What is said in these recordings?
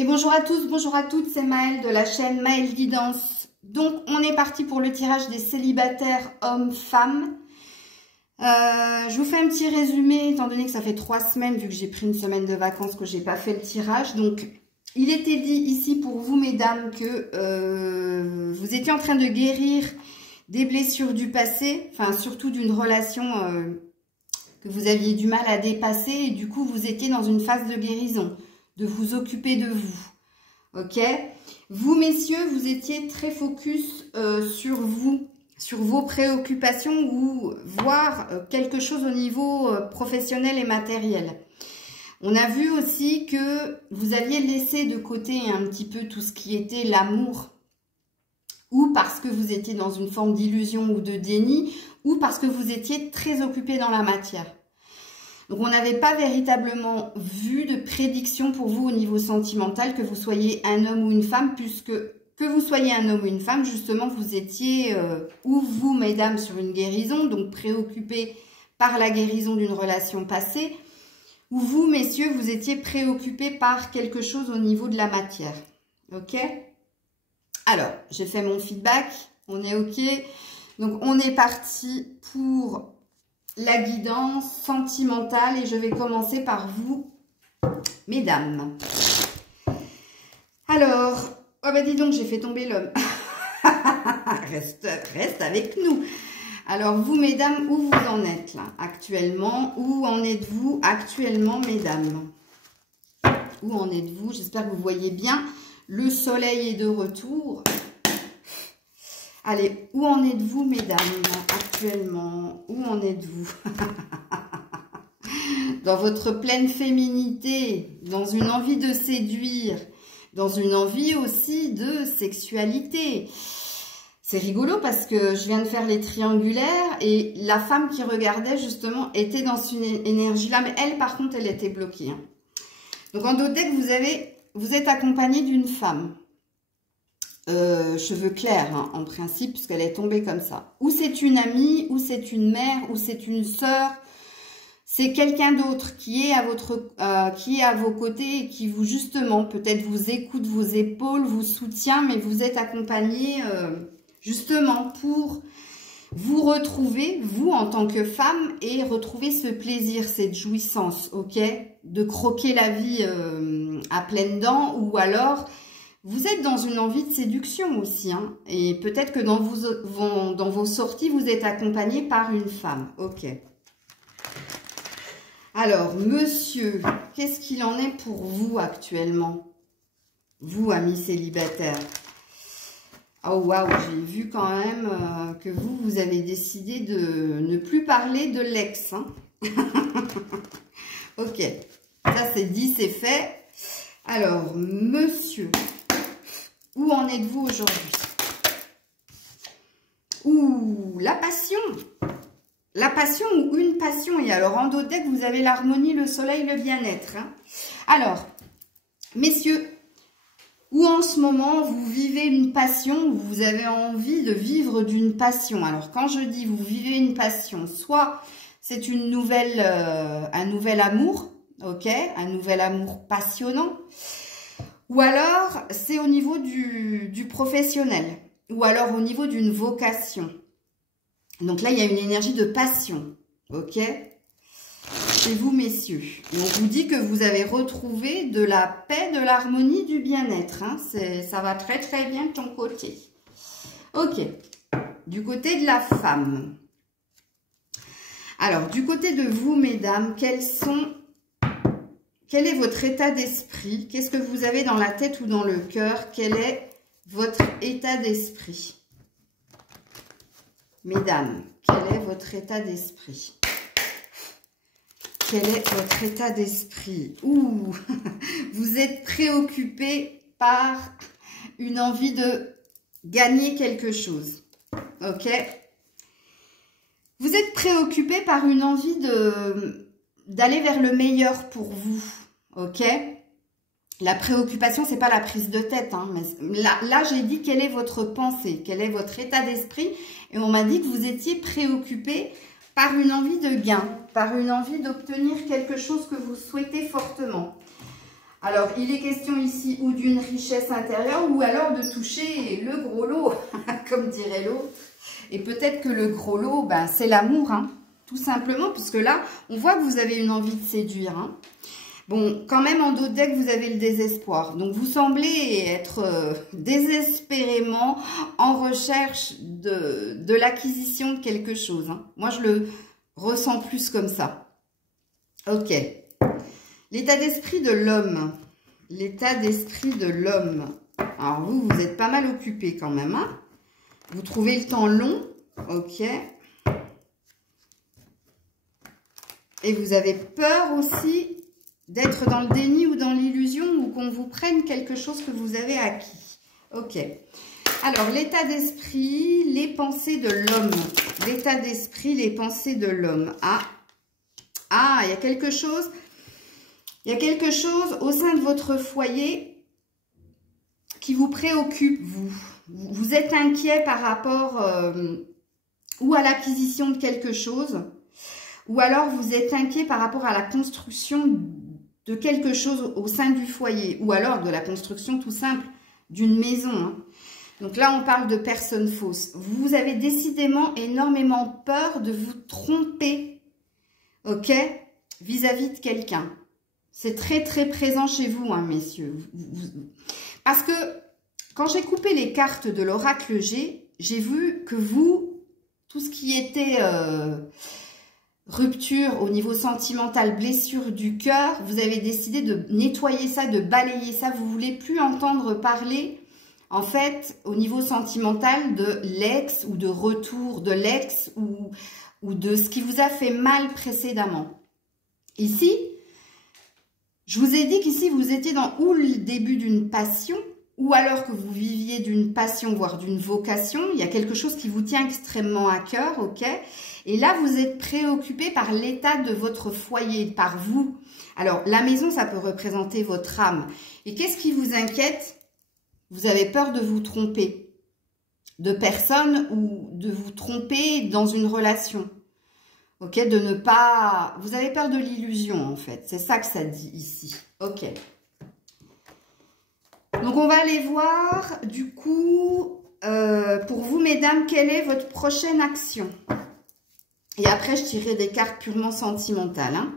Et bonjour à tous, bonjour à toutes, c'est Maëlle de la chaîne Maëlle Guidance. Donc on est parti pour le tirage des célibataires hommes-femmes. Je vous fais un petit résumé, étant donné que ça fait 3 semaines, vu que j'ai pris une semaine de vacances, que j'ai pas fait le tirage. Donc il était dit ici pour vous mesdames que vous étiez en train de guérir des blessures du passé, enfin surtout d'une relation que vous aviez du mal à dépasser, et du coup vous étiez dans une phase de guérison, de vous occuper de vous, ok? Vous messieurs, vous étiez très focus sur vous, sur vos préoccupations ou voir quelque chose au niveau professionnel et matériel. On a vu aussi que vous aviez laissé de côté un petit peu tout ce qui était l'amour, ou parce que vous étiez dans une forme d'illusion ou de déni, ou parce que vous étiez très occupé dans la matière. Donc on n'avait pas véritablement vu de prédiction pour vous au niveau sentimental, que vous soyez un homme ou une femme, puisque que vous soyez un homme ou une femme, justement vous étiez, ou vous mesdames, sur une guérison, donc préoccupés par la guérison d'une relation passée, ou vous messieurs, vous étiez préoccupés par quelque chose au niveau de la matière, ok? Alors, j'ai fait mon feedback, on est ok, donc on est parti pour la guidance sentimentale et je vais commencer par vous, mesdames. Alors, oh bah dis donc, j'ai fait tomber l'homme. reste avec nous. Alors vous, mesdames, où vous en êtes là actuellement? Où en êtes-vous actuellement, mesdames? Où en êtes-vous? J'espère que vous voyez bien. Le soleil est de retour. Allez, où en êtes-vous, mesdames, actuellement? Où en êtes-vous? Dans votre pleine féminité, dans une envie de séduire, dans une envie aussi de sexualité. C'est rigolo parce que je viens de faire les triangulaires et la femme qui regardait justement était dans une énergie-là, mais elle, par contre, elle était bloquée. Hein. Donc, en d'autres decks, vous êtes accompagné d'une femme. Cheveux clairs, hein, en principe, puisqu'elle est tombée comme ça. Ou c'est une amie, ou c'est une mère, ou c'est une sœur. C'est quelqu'un d'autre qui est à vos côtés et qui vous, justement, peut-être vous écoute, vous épaule, vous soutient, mais vous êtes accompagné, justement, pour vous retrouver, vous, en tant que femme, et retrouver ce plaisir, cette jouissance, ok? De croquer la vie à pleines dents, ou alors... Vous êtes dans une envie de séduction aussi, hein, et peut-être que dans vos sorties, vous êtes accompagné par une femme. Ok. Alors, monsieur, qu'est-ce qu'il en est pour vous actuellement? Vous, amis célibataires. Oh, waouh, j'ai vu quand même que vous avez décidé de ne plus parler de l'ex. Hein. Ok, ça c'est dit, c'est fait. Alors, monsieur... Où en êtes-vous aujourd'hui? Ouh, la passion. La passion ou une passion. Et alors, en d'autres decks, vous avez l'harmonie, le soleil, le bien-être. Hein. Alors, messieurs, où en ce moment vous vivez une passion, vous avez envie de vivre d'une passion. Alors, quand je dis vous vivez une passion, soit c'est une nouvelle, un nouvel amour, ok? Un nouvel amour passionnant. Ou alors, c'est au niveau du professionnel. Ou alors au niveau d'une vocation. Donc là, il y a une énergie de passion. Ok? Et vous, messieurs. Et on vous dit que vous avez retrouvé de la paix, de l'harmonie, du bien-être. Hein. Ça va très très bien de ton côté. Ok. Du côté de la femme. Alors, du côté de vous, mesdames, quel est votre état d'esprit? Qu'est-ce que vous avez dans la tête ou dans le cœur? Quel est votre état d'esprit? Mesdames, quel est votre état d'esprit? Quel est votre état d'esprit? Ouh, vous êtes préoccupé par une envie de gagner quelque chose. Ok? Vous êtes préoccupé par une envie d'aller vers le meilleur pour vous, ok? La préoccupation, c'est pas la prise de tête, hein, mais là j'ai dit quelle est votre pensée, quel est votre état d'esprit, et on m'a dit que vous étiez préoccupé par une envie de gain, par une envie d'obtenir quelque chose que vous souhaitez fortement. Alors, il est question ici ou d'une richesse intérieure ou alors de toucher le gros lot, comme dirait l'autre. Et peut-être que le gros lot, ben, c'est l'amour, hein, tout simplement, puisque là, on voit que vous avez une envie de séduire. Hein. Bon, quand même, en dos de deck, vous avez le désespoir. Donc, vous semblez être désespérément en recherche de l'acquisition de quelque chose. Hein. Moi, je le ressens plus comme ça. Ok. L'état d'esprit de l'homme. L'état d'esprit de l'homme. Alors, vous êtes pas mal occupé quand même. Hein. Vous trouvez le temps long. Ok. Et vous avez peur aussi d'être dans le déni ou dans l'illusion ou qu'on vous prenne quelque chose que vous avez acquis. Ok. Alors, l'état d'esprit, les pensées de l'homme. L'état d'esprit, les pensées de l'homme. Ah, il y a quelque chose. Il y a quelque chose au sein de votre foyer qui vous préoccupe, vous. Vous êtes inquiet par rapport ou à l'acquisition de quelque chose, ou alors vous êtes inquiet par rapport à la construction de quelque chose au sein du foyer, ou alors de la construction tout simple d'une maison. Hein. Donc là, on parle de personnes fausses. Vous avez décidément énormément peur de vous tromper, ok, vis-à-vis de quelqu'un. C'est très, très présent chez vous, hein, messieurs. Parce que quand j'ai coupé les cartes de l'oracle G, j'ai vu que vous, tout ce qui était rupture au niveau sentimental, blessure du cœur, vous avez décidé de nettoyer ça, de balayer ça. Vous ne voulez plus entendre parler, en fait, au niveau sentimental de l'ex ou de retour de l'ex ou de ce qui vous a fait mal précédemment. Ici, je vous ai dit qu'ici, vous étiez dans ou le début d'une passion, ou alors que vous viviez d'une passion, voire d'une vocation. Il y a quelque chose qui vous tient extrêmement à cœur, ok? Et là, vous êtes préoccupé par l'état de votre foyer, par vous. Alors, la maison, ça peut représenter votre âme. Et qu'est-ce qui vous inquiète? Vous avez peur de vous tromper de personne ou de vous tromper dans une relation. Ok, de ne pas... Vous avez peur de l'illusion, en fait. C'est ça que ça dit ici. Ok. Donc, on va aller voir, du coup, pour vous, mesdames, quelle est votre prochaine action? Et après, je tirerai des cartes purement sentimentales. Hein.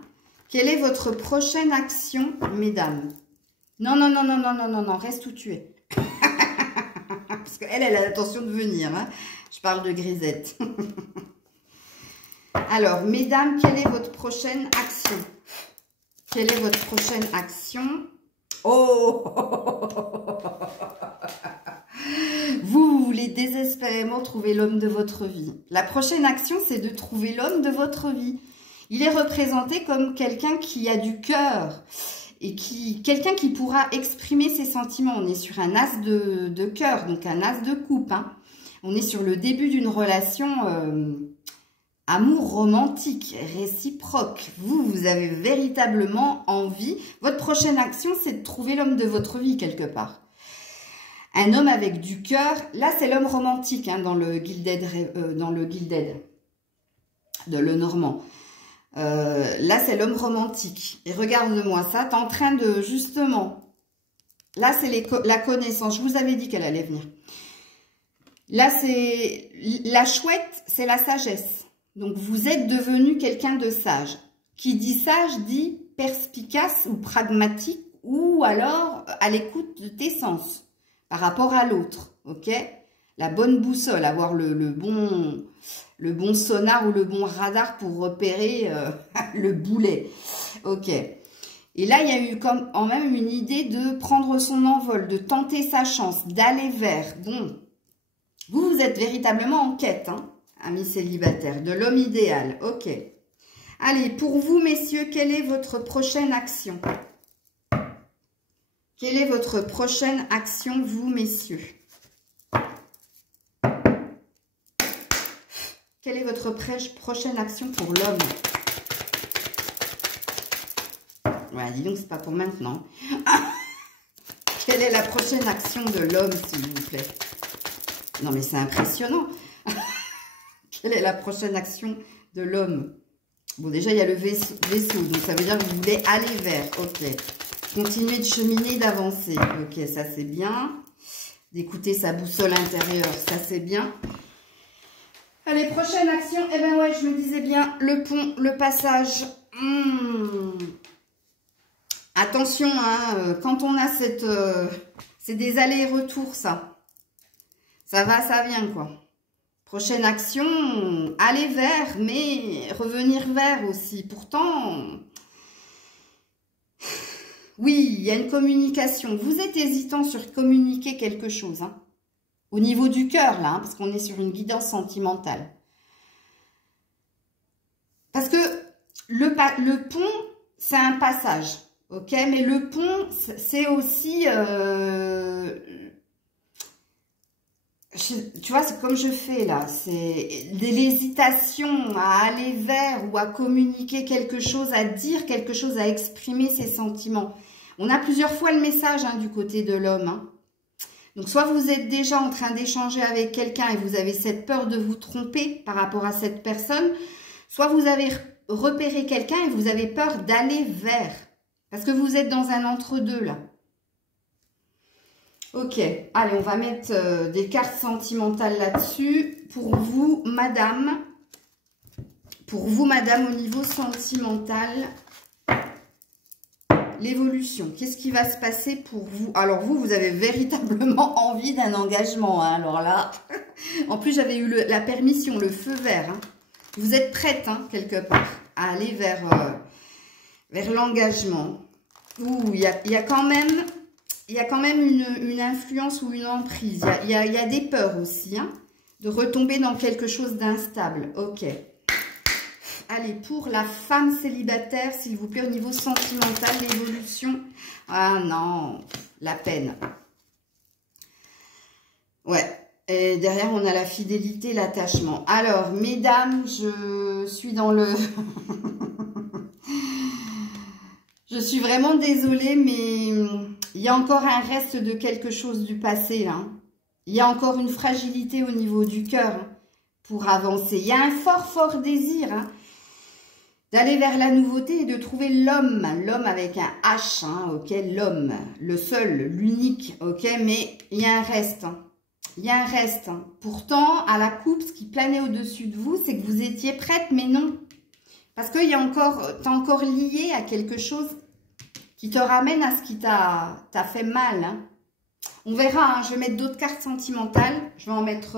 Quelle est votre prochaine action, mesdames? Non, non, non, non, non, non, non, non, reste où tu es. Parce qu'elle, elle a l'intention de venir. Hein. Je parle de Grisette. Alors, mesdames, quelle est votre prochaine action? Quelle est votre prochaine action? Oh! Vous voulez désespérément trouver l'homme de votre vie. La prochaine action, c'est de trouver l'homme de votre vie. Il est représenté comme quelqu'un qui a du cœur et quelqu'un qui pourra exprimer ses sentiments. On est sur un as de cœur, donc un as de coupe. Hein. On est sur le début d'une relation... amour romantique, réciproque. Vous avez véritablement envie. Votre prochaine action, c'est de trouver l'homme de votre vie quelque part. Un homme avec du cœur. Là, c'est l'homme romantique hein, dans le Gilded, de Lenormand. Là, c'est l'homme romantique. Et regarde-moi ça. T'es en train de, justement... Là, c'est la connaissance. Je vous avais dit qu'elle allait venir. Là, c'est... La chouette, c'est la sagesse. Donc, vous êtes devenu quelqu'un de sage. Qui dit sage, dit perspicace ou pragmatique ou alors à l'écoute de tes sens par rapport à l'autre, ok? La bonne boussole, avoir le bon sonar ou le bon radar pour repérer le boulet, ok? Et là, il y a eu quand même une idée de prendre son envol, de tenter sa chance, d'aller vers. Bon, vous êtes véritablement en quête, hein? Amis célibataires, de l'homme idéal, ok. Allez, pour vous, messieurs, quelle est votre prochaine action? Quelle est votre prochaine action, vous, messieurs? Quelle est votre prochaine action pour l'homme? Voilà, dis donc, c'est pas pour maintenant. Quelle est la prochaine action de l'homme, s'il vous plaît? Non, mais c'est impressionnant. Quelle est la prochaine action de l'homme? Bon, déjà, il y a le vaisseau, donc ça veut dire que vous voulez aller vers. Ok. Continuer de cheminer, d'avancer. Ok, ça c'est bien. D'écouter sa boussole intérieure, ça c'est bien. Allez, prochaine action. Eh ben ouais, je me disais bien, le pont, le passage. Attention, hein, quand on a cette... c'est des allers-retours, ça. Ça va, ça vient, quoi. Prochaine action, aller vers, mais revenir vers aussi. Pourtant, oui, il y a une communication. Vous êtes hésitant sur communiquer quelque chose, hein. Au niveau du cœur, là, hein, parce qu'on est sur une guidance sentimentale. Parce que le pont, c'est un passage, ok? Mais le pont, c'est aussi... tu vois, c'est comme je fais là, c'est de l'hésitation à aller vers ou à communiquer quelque chose, à dire quelque chose, à exprimer ses sentiments. On a plusieurs fois le message hein, du côté de l'homme, hein. Donc, soit vous êtes déjà en train d'échanger avec quelqu'un et vous avez cette peur de vous tromper par rapport à cette personne, soit vous avez repéré quelqu'un et vous avez peur d'aller vers. Parce que vous êtes dans un entre-deux, là. Ok, allez, on va mettre des cartes sentimentales là-dessus. Pour vous, madame. Pour vous, madame, au niveau sentimental... L'évolution, qu'est-ce qui va se passer pour vous? Alors vous avez véritablement envie d'un engagement, hein. Alors là, en plus j'avais eu la permission, le feu vert, hein. Vous êtes prête, hein, quelque part, à aller vers l'engagement. Ouh, il y a quand même une influence ou une emprise. Il y a des peurs aussi, hein, de retomber dans quelque chose d'instable. Ok. Allez, pour la femme célibataire, s'il vous plaît, au niveau sentimental, l'évolution. Ah non, la peine. Ouais, et derrière, on a la fidélité, l'attachement. Alors, mesdames, je suis dans le... Je suis vraiment désolée, mais il y a encore un reste de quelque chose du passé, là. Il y a encore une fragilité au niveau du cœur, hein, pour avancer. Il y a un fort désir, hein, d'aller vers la nouveauté et de trouver l'homme avec un H, hein, ok, l'homme, le seul, l'unique, ok, mais il y a un reste, hein. Il y a un reste, hein. Pourtant, à la coupe, ce qui planait au-dessus de vous, c'est que vous étiez prête, mais non. Parce que t'es encore lié à quelque chose qui te ramène à ce qui t'a fait mal, hein. On verra, hein, je vais mettre d'autres cartes sentimentales, je vais en mettre...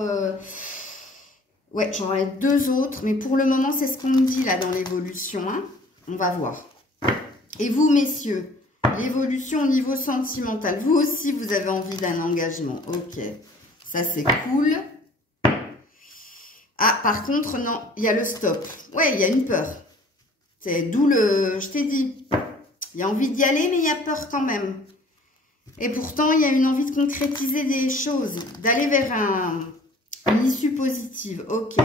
Ouais, j'en ai deux autres, mais pour le moment, c'est ce qu'on me dit là dans l'évolution, hein. On va voir. Et vous, messieurs, l'évolution au niveau sentimental, vous aussi, vous avez envie d'un engagement. Ok, ça c'est cool. Ah, par contre, non, il y a le stop. Ouais, il y a une peur. C'est d'où le... Je t'ai dit, il y a envie d'y aller, mais il y a peur quand même. Et pourtant, il y a une envie de concrétiser des choses, d'aller vers une issue positive. Ok.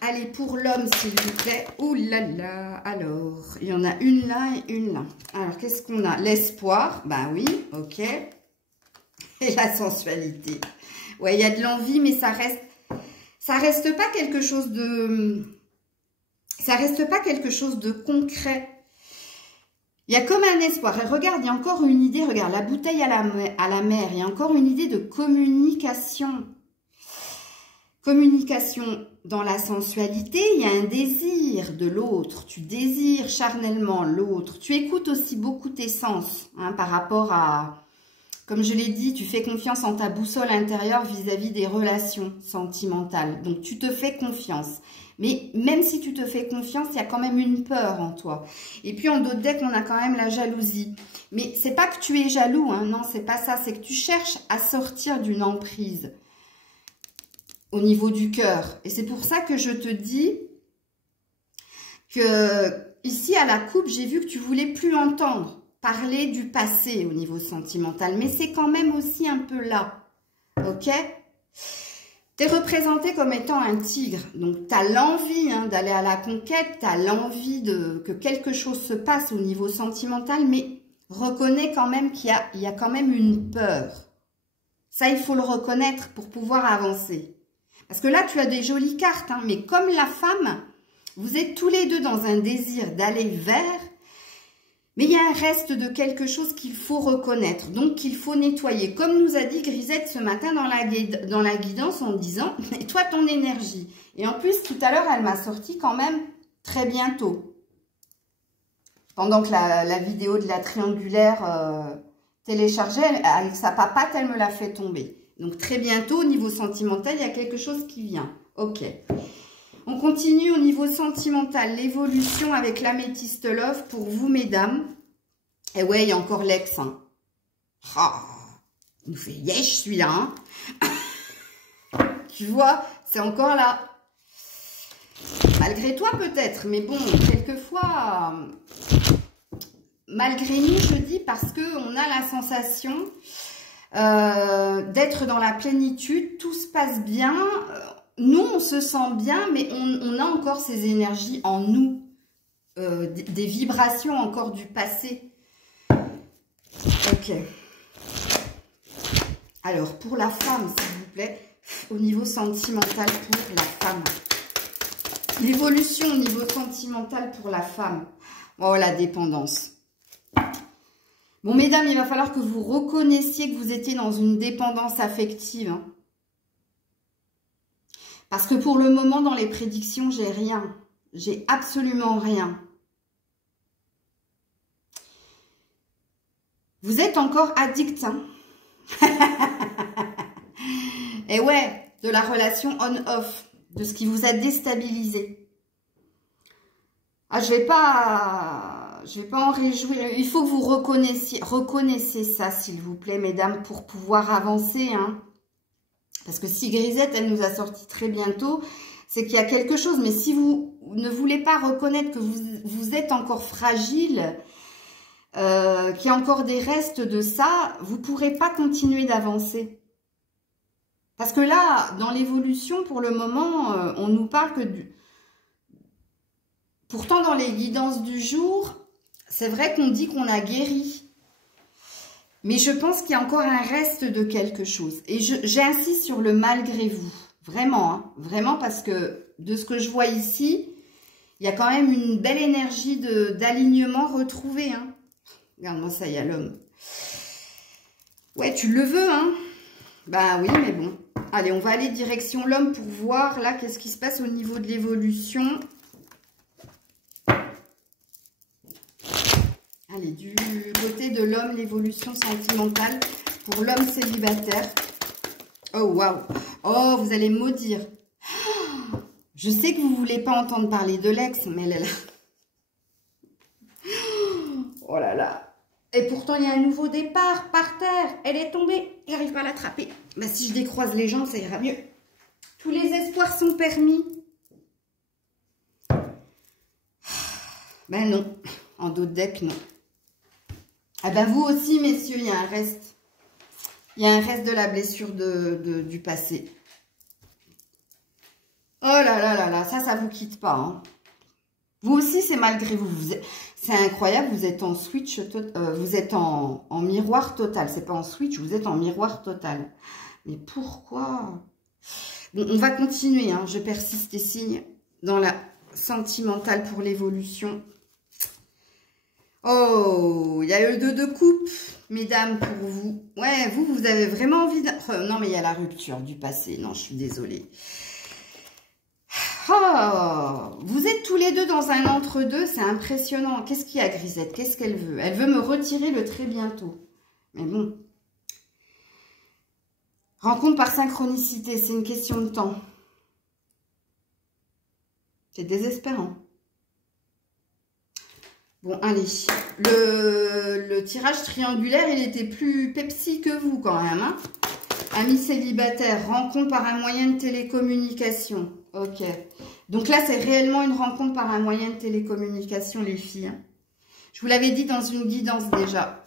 Allez, pour l'homme, s'il vous plaît. Ouh là là. Alors, il y en a une là et une là. Alors, qu'est-ce qu'on a? L'espoir. Ben oui, ok. Et la sensualité. Ouais, il y a de l'envie, mais ça reste pas quelque chose de... Ça reste pas quelque chose de concret. Il y a comme un espoir. Et regarde, il y a encore une idée. Regarde, la bouteille à la mer. Il y a encore une idée de communication. Communication dans la sensualité, il y a un désir de l'autre. Tu désires charnellement l'autre. Tu écoutes aussi beaucoup tes sens, hein, par rapport à... Comme je l'ai dit, tu fais confiance en ta boussole intérieure vis-à-vis des relations sentimentales. Donc, tu te fais confiance. Mais même si tu te fais confiance, il y a quand même une peur en toi. Et puis, en d'autres decks, on a quand même la jalousie. Mais c'est pas que tu es jaloux, hein, non, c'est pas ça. C'est que tu cherches à sortir d'une emprise au niveau du cœur. Et c'est pour ça que je te dis que ici, à la coupe, j'ai vu que tu voulais plus entendre parler du passé au niveau sentimental. Mais c'est quand même aussi un peu là. Ok? Tu es représenté comme étant un tigre. Donc, tu as l'envie, hein, d'aller à la conquête. Tu as l'envie que quelque chose se passe au niveau sentimental. Mais reconnais quand même qu'il y a quand même une peur. Ça, il faut le reconnaître pour pouvoir avancer. Parce que là, tu as des jolies cartes, hein, mais comme la femme, vous êtes tous les deux dans un désir d'aller vers, Mais il y a un reste de quelque chose qu'il faut reconnaître, donc qu'il faut nettoyer. Comme nous a dit Grisette ce matin dans la guidance en disant « nettoie ton énergie ». Et en plus, tout à l'heure, elle m'a sorti quand même très bientôt. Pendant que la vidéo de la triangulaire téléchargée, avec sa papate, elle me l'a fait tomber. Donc très bientôt, au niveau sentimental, il y a quelque chose qui vient. Ok. On continue au niveau sentimental, l'évolution avec l'améthyste love pour vous, mesdames. Et ouais, il y a encore l'ex. Hein. Ah, il nous fait yesh, celui-là. Hein. Tu vois, c'est encore là. Malgré toi, peut-être. Mais bon, quelquefois, malgré nous, je dis, parce qu'on a la sensation d'être dans la plénitude. Tout se passe bien. Nous, on se sent bien, mais on a encore ces énergies en nous, des vibrations encore du passé. Ok. Alors, pour la femme, s'il vous plaît, au niveau sentimental pour la femme. L'évolution au niveau sentimental pour la femme. Oh, la dépendance. Bon, mesdames, il va falloir que vous reconnaissiez que vous étiez dans une dépendance affective, hein. Parce que pour le moment, dans les prédictions, j'ai rien. J'ai absolument rien. Vous êtes encore addict, hein. Et ouais, de la relation on-off, de ce qui vous a déstabilisé. Ah, je vais pas en réjouir. Il faut que vous reconnaissiez ça, s'il vous plaît, mesdames, pour pouvoir avancer, hein. Parce que si Grisette, elle nous a sorti très bientôt, c'est qu'il y a quelque chose. Mais si vous ne voulez pas reconnaître que vous êtes encore fragile, qu'il y a encore des restes de ça, vous ne pourrez pas continuer d'avancer. Parce que là, dans l'évolution, pour le moment, on nous parle que du... Pourtant, dans les guidances du jour, c'est vrai qu'on dit qu'on a guéri. Mais je pense qu'il y a encore un reste de quelque chose. Et j'insiste sur le malgré vous. Vraiment, hein, vraiment, parce que de ce que je vois ici, il y a quand même une belle énergie d'alignement retrouvée. Hein. Regarde-moi ça, il y a l'homme. Ouais, tu le veux, hein. Ben oui, mais bon. Allez, on va aller direction l'homme pour voir, là, qu'est-ce qui se passe au niveau de l'évolution. Allez, du côté de l'homme, l'évolution sentimentale pour l'homme célibataire. Oh, waouh. Oh, vous allez me maudire. Je sais que vous ne voulez pas entendre parler de l'ex, mais elle est là. Oh là là. Et pourtant, il y a un nouveau départ par terre. Elle est tombée. J'arrive pas à l'attraper. Ben, si je décroise les jambes, ça ira mieux. Tous les espoirs sont permis. Ben non. En dos de deck, non. Ah ben vous aussi, messieurs, il y a un reste. Il y a un reste de la blessure du passé. Oh là là là là, ça vous quitte pas. Hein. Vous aussi, c'est malgré vous. C'est incroyable, vous êtes en switch, vous êtes en miroir total. C'est pas en switch, vous êtes en miroir total. Mais pourquoi? Bon, on va continuer, hein. Je persiste et signe dans la sentimentale pour l'évolution. Oh, il y a eu deux de coupe, mesdames, pour vous. Ouais, vous avez vraiment envie de... non, mais il y a la rupture du passé. Non, je suis désolée. Oh, vous êtes tous les deux dans un entre-deux, c'est impressionnant. Qu'est-ce qu'il y a, Grisette? Qu'est-ce qu'elle veut? Elle veut me retirer le très bientôt. Mais bon. Rencontre par synchronicité, c'est une question de temps. C'est désespérant. Bon, allez. Le tirage triangulaire, il était plus Pepsi que vous quand même. Hein. Ami célibataire, rencontre par un moyen de télécommunication. Ok. Donc là, c'est réellement une rencontre par un moyen de télécommunication, les filles. Hein. Je vous l'avais dit dans une guidance déjà,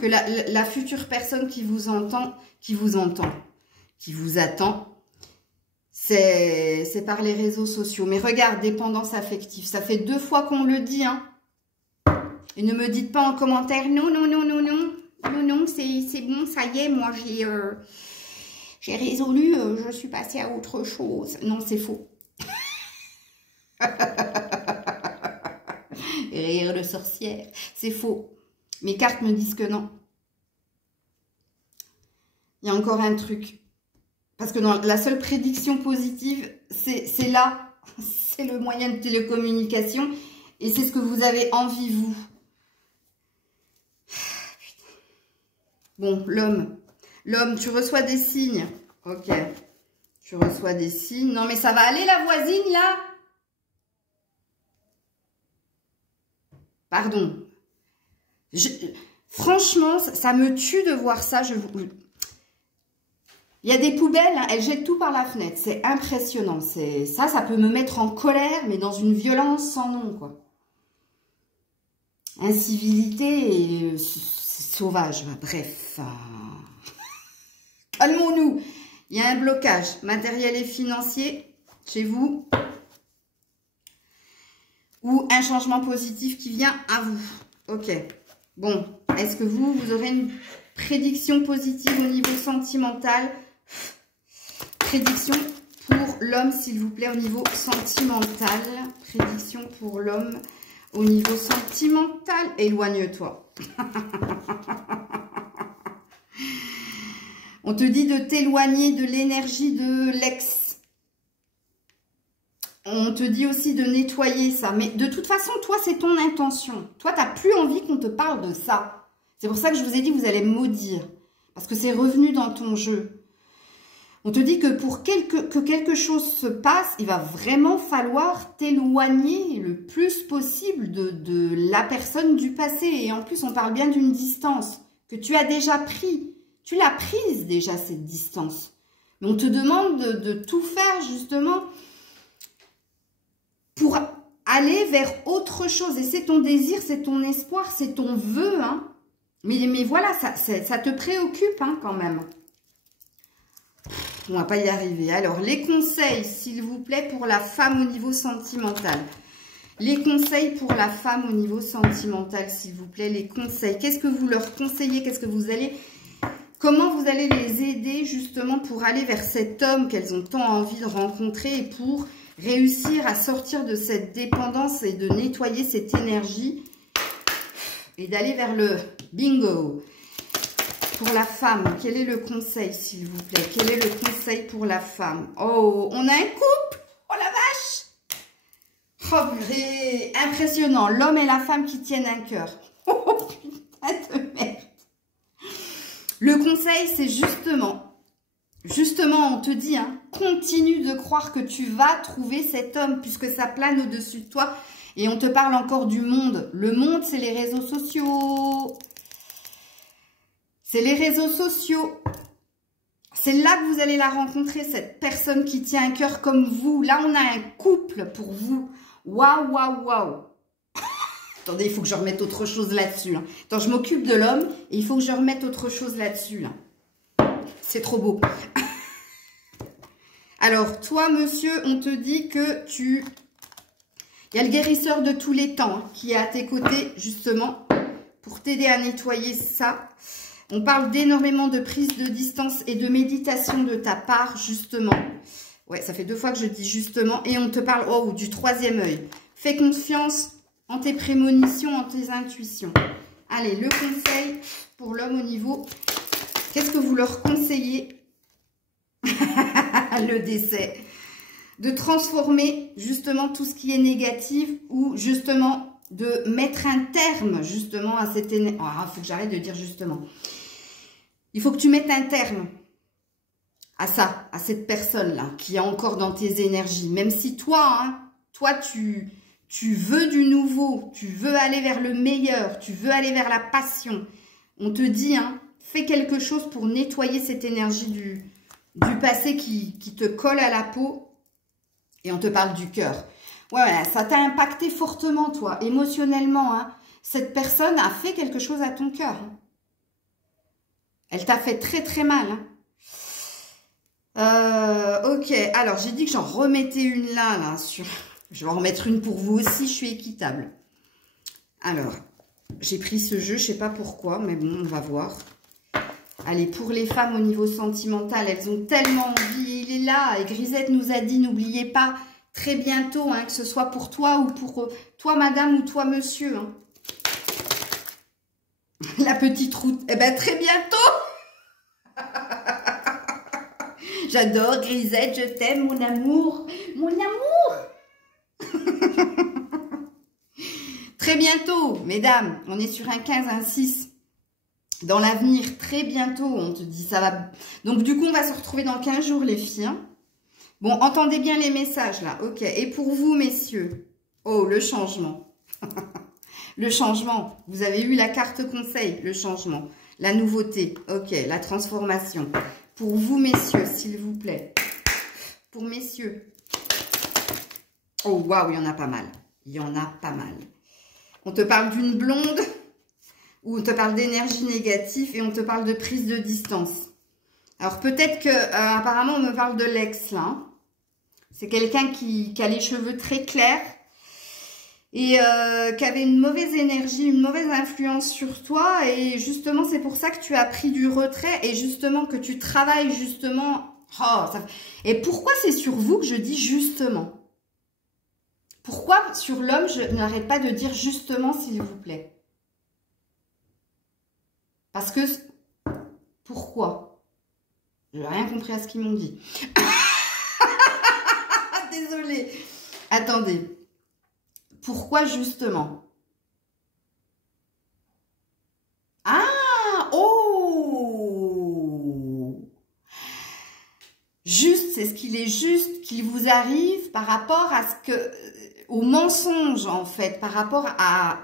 que la future personne qui vous attend, c'est par les réseaux sociaux. Mais regarde, dépendance affective, ça fait 2 fois qu'on le dit, hein. Et ne me dites pas en commentaire, non, non, non, non, non, non, non, c'est bon, ça y est, moi j'ai résolu, je suis passée à autre chose. Non, c'est faux. Rire de sorcière, c'est faux. Mes cartes me disent que non. Il y a encore un truc. Parce que dans la seule prédiction positive, c'est là. C'est le moyen de télécommunication. Et c'est ce que vous avez envie, vous. Bon, l'homme. L'homme, tu reçois des signes. Ok. Tu reçois des signes. Non, mais ça va aller, la voisine, là? Pardon. Franchement, ça me tue de voir ça. Il y a des poubelles, hein, elles jettent tout par la fenêtre. C'est impressionnant. Ça peut me mettre en colère, mais dans une violence sans nom, quoi. Incivilité et sauvage. Bref. Calmons-nous. Il y a un blocage matériel et financier chez vous. Ou un changement positif qui vient à vous. Ok. Bon. Est-ce que vous aurez une prédiction positive au niveau sentimental? Prédiction pour l'homme, s'il vous plaît, au niveau sentimental. Prédiction pour l'homme au niveau sentimental. Éloigne-toi. On te dit de t'éloigner de l'énergie de l'ex. On te dit aussi de nettoyer ça. Mais de toute façon, toi, c'est ton intention. Toi, tu n'as plus envie qu'on te parle de ça. C'est pour ça que je vous ai dit que vous allez maudire. Parce que c'est revenu dans ton jeu. On te dit que pour que quelque chose se passe, il va vraiment falloir t'éloigner le plus possible de la personne du passé. Et en plus, on parle bien d'une distance que tu as déjà pris. Tu l'as prise déjà, cette distance. Mais on te demande de tout faire justement pour aller vers autre chose. Et c'est ton désir, c'est ton espoir, c'est ton vœu. Hein. Mais voilà, ça te préoccupe hein, quand même. On va pas y arriver. Alors, les conseils, s'il vous plaît, pour la femme au niveau sentimental. Les conseils pour la femme au niveau sentimental, s'il vous plaît. Les conseils. Qu'est-ce que vous leur conseillez? Qu'est-ce que vous allez... Comment vous allez les aider justement pour aller vers cet homme qu'elles ont tant envie de rencontrer et pour réussir à sortir de cette dépendance et de nettoyer cette énergie et d'aller vers le bingo? Pour la femme, quel est le conseil, s'il vous plaît? Quel est le conseil pour la femme? Oh, on a un couple! Oh la vache! Oh purée! Impressionnant! L'homme et la femme qui tiennent un cœur. Oh putain de merde! Le conseil, c'est justement, on te dit, hein, continue de croire que tu vas trouver cet homme puisque ça plane au-dessus de toi. Et on te parle encore du monde. Le monde, c'est les réseaux sociaux. C'est les réseaux sociaux. C'est là que vous allez la rencontrer, cette personne qui tient un cœur comme vous. Là, on a un couple pour vous. Waouh, waouh, waouh. Attendez, il faut que je remette autre chose là-dessus. Hein. Attends, je m'occupe de l'homme et il faut que je remette autre chose là-dessus. Là. C'est trop beau. Alors, toi, monsieur, on te dit que tu... Il y a le guérisseur de tous les temps hein, qui est à tes côtés, justement, pour t'aider à nettoyer ça. On parle d'énormément de prise de distance et de méditation de ta part, justement. Ouais, ça fait 2 fois que je dis justement. Et on te parle du 3e œil. Fais confiance en tes prémonitions, en tes intuitions. Allez, le conseil pour l'homme au niveau... Qu'est-ce que vous leur conseillez? Le décès. De transformer justement tout ce qui est négatif ou justement de mettre un terme justement à cette énergie. Ah, il faut que j'arrête de dire justement. Il faut que tu mettes un terme à ça, à cette personne-là qui est encore dans tes énergies. Même si toi, hein, toi tu veux du nouveau, tu veux aller vers le meilleur, tu veux aller vers la passion. On te dit, hein, fais quelque chose pour nettoyer cette énergie du passé qui te colle à la peau. Et on te parle du cœur. Ouais, voilà, ça t'a impacté fortement, toi, émotionnellement. Hein. Cette personne a fait quelque chose à ton cœur. Hein. Elle t'a fait très, très mal. Hein. Ok, alors j'ai dit que j'en remettais une là. Je vais en remettre une pour vous aussi, je suis équitable. Alors, j'ai pris ce jeu, je sais pas pourquoi, mais bon, on va voir. Allez, pour les femmes au niveau sentimental, elles ont tellement envie, il est là. Et Grisette nous a dit, n'oubliez pas, très bientôt, hein, que ce soit pour toi ou pour toi, madame, ou toi, monsieur. Hein. La petite route. Eh ben, très bientôt. J'adore Grisette, je t'aime, mon amour. Mon amour. Très bientôt, mesdames. On est sur un 15, un 6. Dans l'avenir, très bientôt, on te dit, ça va. Donc, du coup, on va se retrouver dans 15 jours, les filles. Hein. Bon, entendez bien les messages, là. Ok. Et pour vous, messieurs. Oh, le changement. Le changement. Vous avez eu la carte conseil, le changement. La nouveauté. Ok. La transformation. Pour vous, messieurs, s'il vous plaît. Pour messieurs. Oh, waouh, il y en a pas mal. Il y en a pas mal. On te parle d'une blonde, ou on te parle d'énergie négative, et on te parle de prise de distance. Alors, peut-être que, apparemment, on me parle de l'ex, là. C'est quelqu'un qui a les cheveux très clairs, et qui avait une mauvaise énergie, une mauvaise influence sur toi, et justement, c'est pour ça que tu as pris du retrait, et justement, que tu travailles, justement... Oh, ça... Et pourquoi c'est sur vous que je dis justement? Pourquoi sur l'homme, je n'arrête pas de dire justement, s'il vous plaît? Parce que... Pourquoi? Je n'ai rien compris à ce qu'ils m'ont dit. Désolée. Attendez. Pourquoi justement? Ah! Oh! Juste, c'est ce qu'il est juste qu'il vous arrive par rapport à ce que... au mensonge, en fait, par rapport à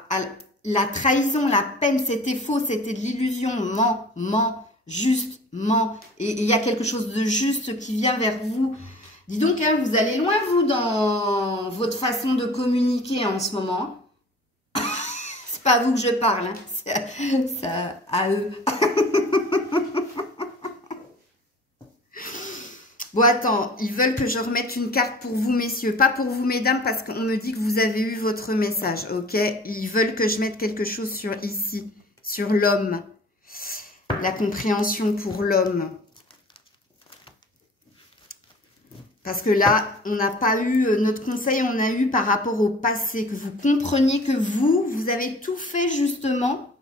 la trahison, la peine, c'était faux, c'était de l'illusion, ment, juste, ment. Et il y a quelque chose de juste qui vient vers vous. Dis donc, hein, vous allez loin, vous, dans votre façon de communiquer en ce moment. C'est pas à vous que je parle, hein. C'est à eux. Bon, attends, ils veulent que je remette une carte pour vous, messieurs. Pas pour vous, mesdames, parce qu'on me dit que vous avez eu votre message, ok? Ils veulent que je mette quelque chose sur ici, sur l'homme. La compréhension pour l'homme. Parce que là, on n'a pas eu, notre conseil, on a eu par rapport au passé, que vous compreniez que vous avez tout fait justement,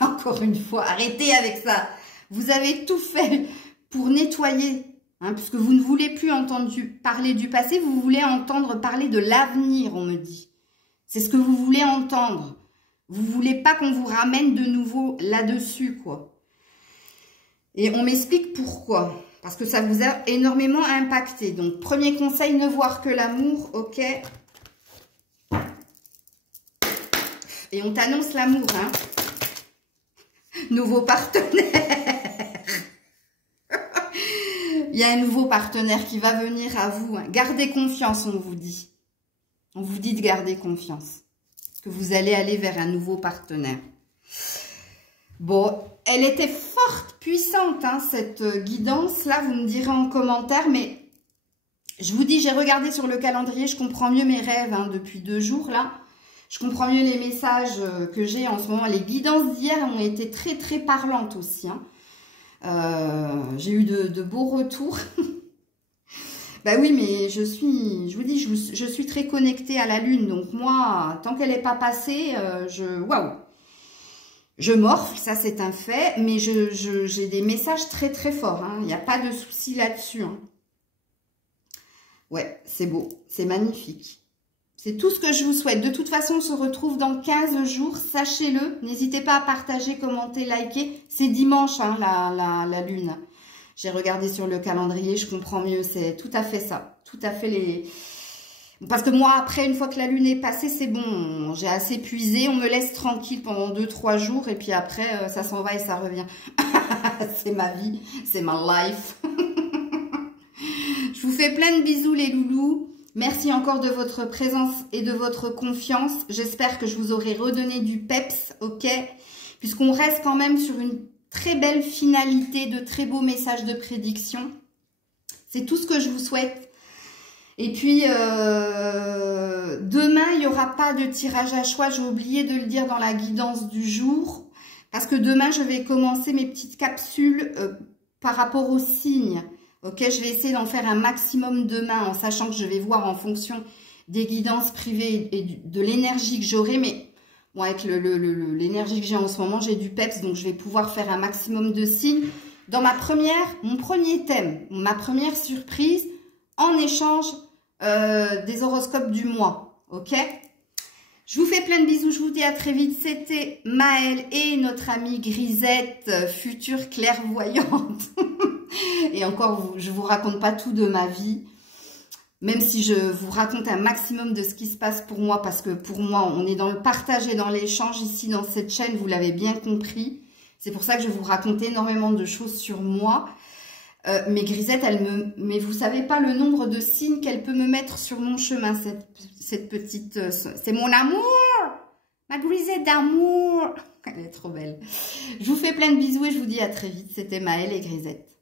encore une fois, arrêtez avec ça, vous avez tout fait pour nettoyer, hein, puisque vous ne voulez plus entendre parler du passé, vous voulez entendre parler de l'avenir, on me dit. C'est ce que vous voulez entendre. Vous ne voulez pas qu'on vous ramène de nouveau là-dessus, quoi. Et on m'explique pourquoi. Parce que ça vous a énormément impacté. Donc, premier conseil, ne voir que l'amour, ok? Et on t'annonce l'amour, hein? Nouveau partenaire. Il y a un nouveau partenaire qui va venir à vous. Hein. Gardez confiance, on vous dit. On vous dit de garder confiance. Que vous allez aller vers un nouveau partenaire. Bon, elle était forte, puissante, hein, cette guidance-là, vous me direz en commentaire, mais je vous dis, j'ai regardé sur le calendrier, je comprends mieux mes rêves hein, depuis 2 jours, là. Je comprends mieux les messages que j'ai en ce moment. Les guidances d'hier ont été très, très parlantes aussi. Hein. J'ai eu de beaux retours. Bah oui, mais je vous dis, je suis très connectée à la Lune, donc moi, tant qu'elle n'est pas passée, waouh! Je morfle, ça c'est un fait, mais j'ai des messages très très forts. Hein. Il n'y a pas de souci là-dessus. Hein. Ouais, c'est beau, c'est magnifique. C'est tout ce que je vous souhaite. De toute façon, on se retrouve dans 15 jours, sachez-le. N'hésitez pas à partager, commenter, liker. C'est dimanche, hein, la lune. J'ai regardé sur le calendrier, je comprends mieux. C'est tout à fait ça. Tout à fait les... Parce que moi, après, une fois que la lune est passée, c'est bon. J'ai assez puisé. On me laisse tranquille pendant 2-3 jours. Et puis après, ça s'en va et ça revient. C'est ma vie. C'est ma life. Je vous fais plein de bisous, les loulous. Merci encore de votre présence et de votre confiance. J'espère que je vous aurai redonné du peps, ok? Puisqu'on reste quand même sur une très belle finalité, de très beaux messages de prédiction. C'est tout ce que je vous souhaite. Et puis, demain, il n'y aura pas de tirage à choix. J'ai oublié de le dire dans la guidance du jour. Parce que demain, je vais commencer mes petites capsules par rapport aux signes. Ok, je vais essayer d'en faire un maximum demain, en sachant que je vais voir en fonction des guidances privées et de l'énergie que j'aurai. Mais Bon, avec l'énergie que j'ai en ce moment, j'ai du peps, donc je vais pouvoir faire un maximum de signes. Dans mon premier thème, ma première surprise, en échange des horoscopes du mois, ok? Je vous fais plein de bisous, je vous dis à très vite. C'était Maëlle et notre amie Grisette, future clairvoyante. Et encore, je vous raconte pas tout de ma vie, même si je vous raconte un maximum de ce qui se passe pour moi, parce que pour moi, on est dans le partage et dans l'échange ici dans cette chaîne, vous l'avez bien compris. C'est pour ça que je vous raconte énormément de choses sur moi. Mais Grisette, mais vous savez pas le nombre de signes qu'elle peut me mettre sur mon chemin, cette petite... c'est mon amour, ma Grisette d'amour. Elle est trop belle. Je vous fais plein de bisous et je vous dis à très vite. C'était Maëlle et Grisette.